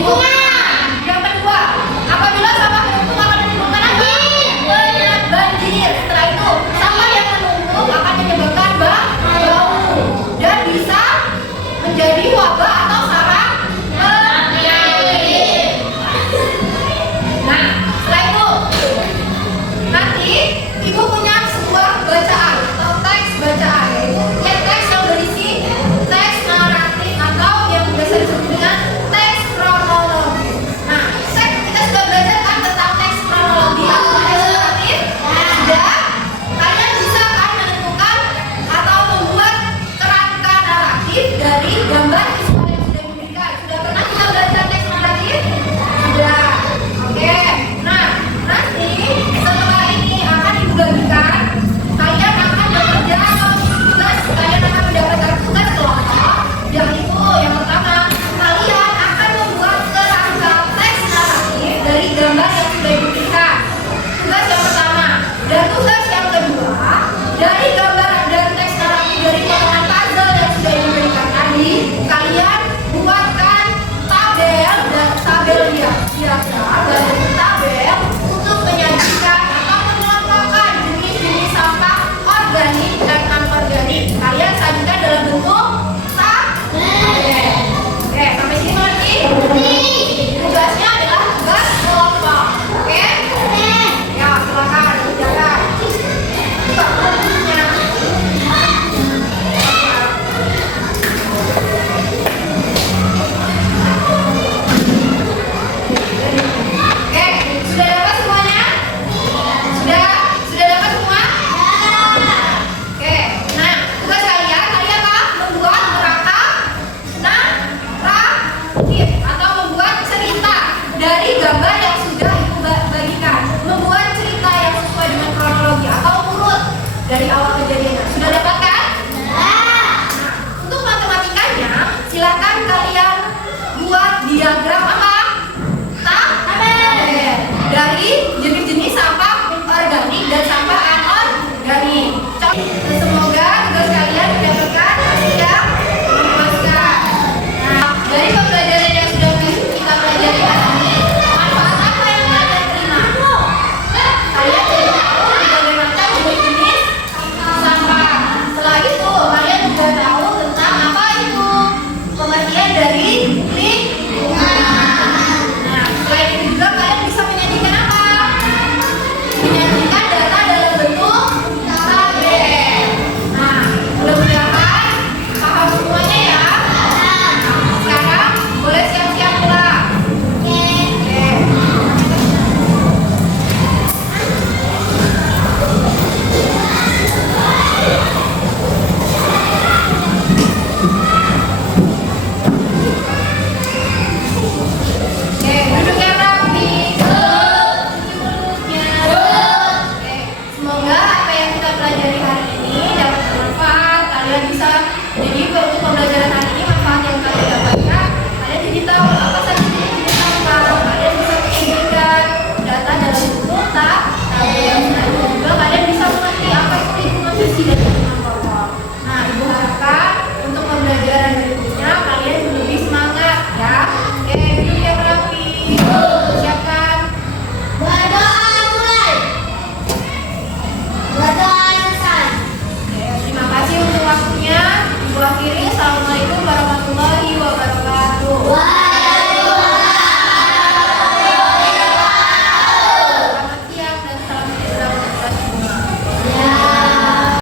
Lingkungan. Yang kedua, apabila sampah menumpuk akan menimbulkan apa? Banjir. Setelah itu, sampah yang menumpuk akan menyebabkan bau dan bisa menjadi wabah atau sarang penyakit. Nah, setelah itu nanti ibu punya sebuah bacaan atau teks bacaan, yaitu teks yang berisi teks naratif atau yang biasa disebut dengan teks kronologi. Nah, kita sudah belajar kan tentang teks kronologi atau teks naratif? Sudah. Kalian bisa kan menentukan atau membuat kerangka naratif dari gambar visual yang sudah diberikan. Sudah pernah kita belajar teks naratif? Sudah. Oke. Nah, nanti setelah ini akan ibu bagikan, kalian akan bekerja atau tugas, kalian akan mendapatkan tugas kelompok, yaitu yang pertama, kalian akan membuat kerangka teks naratif dari gambar yang sudah diberikan. Tugas yang pertama. Dan tugas yang kedua, dari gambar dan teks naratif dari potongan puzzle yang sudah diberikan tadi, kalian buatkan tabel dan tabel ya, kira-kira